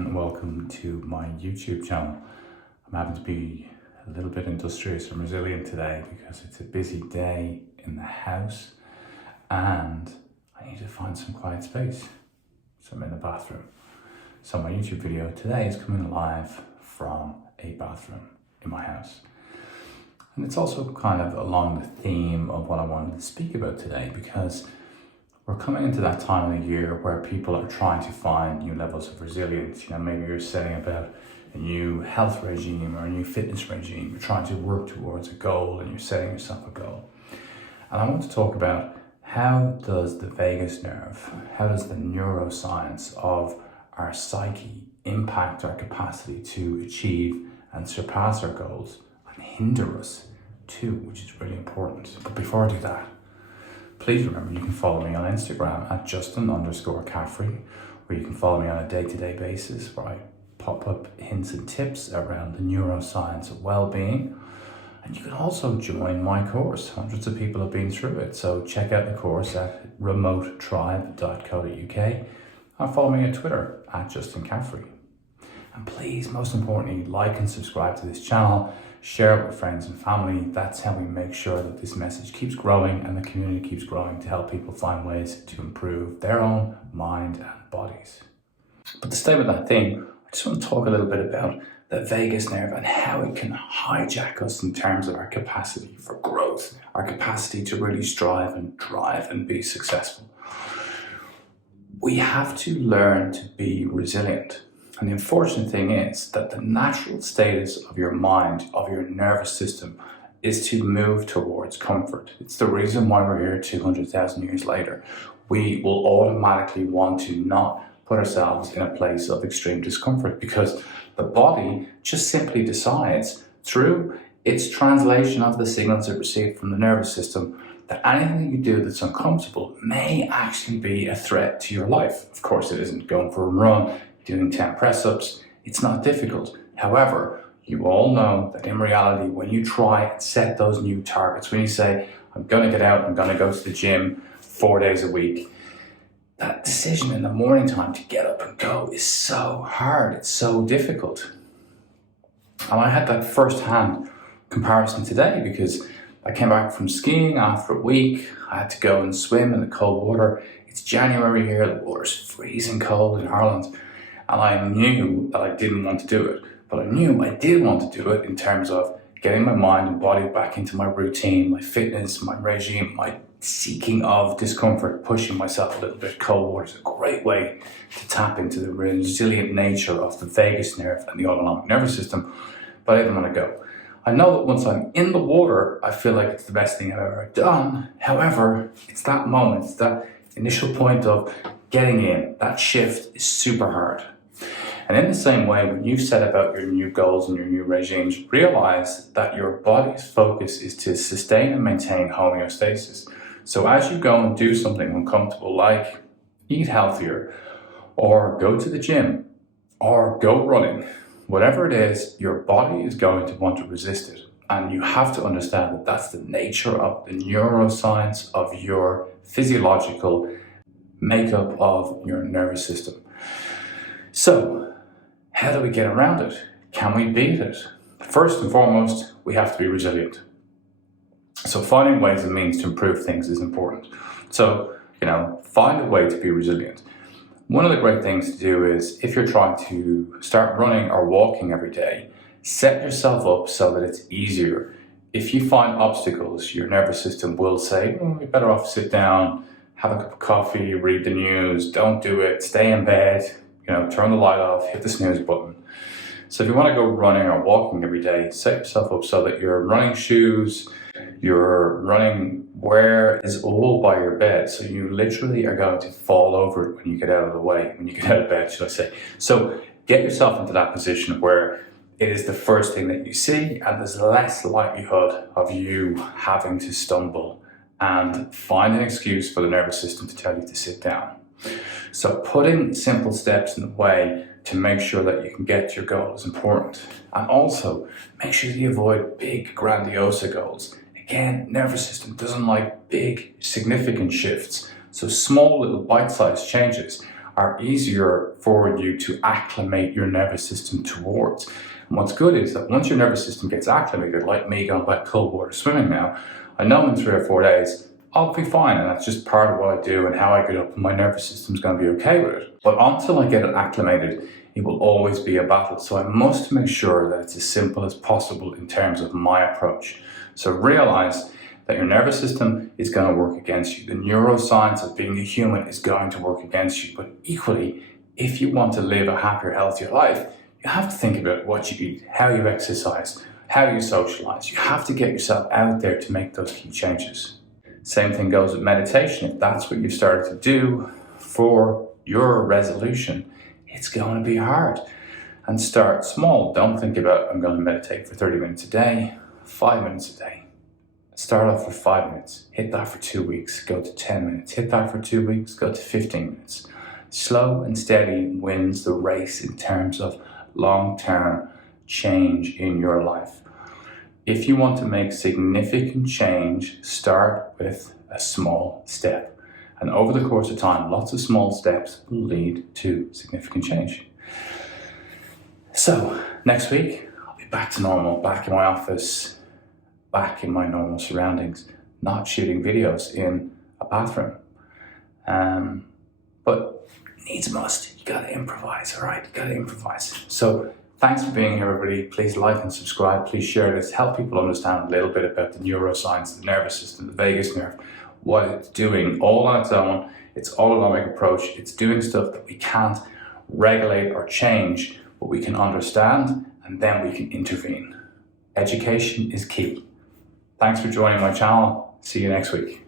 and welcome to my YouTube channel. I'm having to be a little bit industrious and resilient today because it's a busy day in the house and I need to find some quiet space. So I'm in the bathroom. So my YouTube video today is coming live from a bathroom in my house. And it's also kind of along the theme of what I wanted to speak about today, because we're coming into that time of the year where people are trying to find new levels of resilience. You know, maybe you're setting about a new health regime or a new fitness regime. You're trying to work towards a goal and you're setting yourself a goal. And I want to talk about how does the vagus nerve, how does the neuroscience of our psyche impact our capacity to achieve and surpass our goals and hinder us too, which is really important. But before I do that, please remember you can follow me on Instagram at Justin_Caffrey, or you can follow me on a day-to-day basis where I pop up hints and tips around the neuroscience of well-being. And you can also join my course. Hundreds of people have been through it. So check out the course at remotetribe.co.uk and follow me on Twitter at Justin Caffrey. And please, most importantly, like and subscribe to this channel. Share it with friends and family. That's how we make sure that this message keeps growing and the community keeps growing to help people find ways to improve their own mind and bodies. But to stay with that theme, I just want to talk a little bit about the vagus nerve and how it can hijack us in terms of our capacity for growth, our capacity to really strive and drive and be successful. We have to learn to be resilient. And the unfortunate thing is that the natural status of your mind, of your nervous system, is to move towards comfort. It's the reason why we're here 200,000 years later. We will automatically want to not put ourselves in a place of extreme discomfort because the body just simply decides through its translation of the signals it received from the nervous system that anything you do that's uncomfortable may actually be a threat to your life. Of course, it isn't going for a run, doing 10 press-ups. It's not difficult. However, you all know that in reality, when you try and set those new targets, when you say, I'm going to get out, I'm going to go to the gym 4 days a week, that decision in the morning time to get up and go is so hard. It's so difficult. And I had that first-hand comparison today because I came back from skiing after a week. I had to go and swim in the cold water. It's January here. The water's freezing cold in Ireland. And I knew that I didn't want to do it, but I knew I did want to do it in terms of getting my mind and body back into my routine, my fitness, my regime, my seeking of discomfort, pushing myself a little bit. Cold water is a great way to tap into the resilient nature of the vagus nerve and the autonomic nervous system, but I didn't want to go. I know that once I'm in the water, I feel like it's the best thing I've ever done. However, it's that moment, it's that initial point of getting in. That shift is super hard. And in the same way, when you set about your new goals and your new regimes, realize that your body's focus is to sustain and maintain homeostasis. So as you go and do something uncomfortable, like eat healthier, or go to the gym, or go running, whatever it is, your body is going to want to resist it. And you have to understand that that's the nature of the neuroscience of your physiological makeup of your nervous system. So, how do we get around it? Can we beat it? First and foremost, we have to be resilient. So finding ways and means to improve things is important. So, find a way to be resilient. One of the great things to do is, if you're trying to start running or walking every day, set yourself up so that it's easier. If you find obstacles, your nervous system will say, you're better off sit down, have a cup of coffee, read the news, don't do it, stay in bed, turn the light off, hit the snooze button. So if you want to go running or walking every day, set yourself up so that your running shoes, your running wear is all by your bed. So you literally are going to fall over it when you get out of the way, when you get out of bed, should I say. So get yourself into that position where it is the first thing that you see and there's less likelihood of you having to stumble and find an excuse for the nervous system to tell you to sit down. So putting simple steps in the way to make sure that you can get to your goal is important. And also make sure that you avoid big, grandiose goals. Again, nervous system doesn't like big, significant shifts. So small little bite-sized changes are easier for you to acclimate your nervous system towards. And what's good is that once your nervous system gets acclimated, like me going wet cold water swimming now, I know in 3 or 4 days I'll be fine, and that's just part of what I do and how I get up, and my nervous system's going to be okay with it. But until I get it acclimated, it will always be a battle. So I must make sure that it's as simple as possible in terms of my approach. So realize that your nervous system is going to work against you. The neuroscience of being a human is going to work against you. But equally, if you want to live a happier, healthier life, you have to think about what you eat, how you exercise, how you socialize. You have to get yourself out there to make those key changes. Same thing goes with meditation. If that's what you've started to do for your resolution, it's going to be hard. And start small. Don't think about, I'm going to meditate for 30 minutes a day, 5 minutes a day. Start off with 5 minutes. Hit that for 2 weeks. Go to 10 minutes. Hit that for 2 weeks. Go to 15 minutes. Slow and steady wins the race in terms of long-term change in your life. If you want to make significant change, start with a small step. And over the course of time, lots of small steps will lead to significant change. So, next week, I'll be back to normal, back in my office, back in my normal surroundings, not shooting videos in a bathroom. But needs a must. You gotta improvise, all right? You gotta improvise. So, thanks for being here, everybody. Please like and subscribe. Please share this. Help people understand a little bit about the neuroscience, the nervous system, the vagus nerve, what it's doing all on its own. It's autonomic approach. It's doing stuff that we can't regulate or change, but we can understand, and then we can intervene. Education is key. Thanks for joining my channel. See you next week.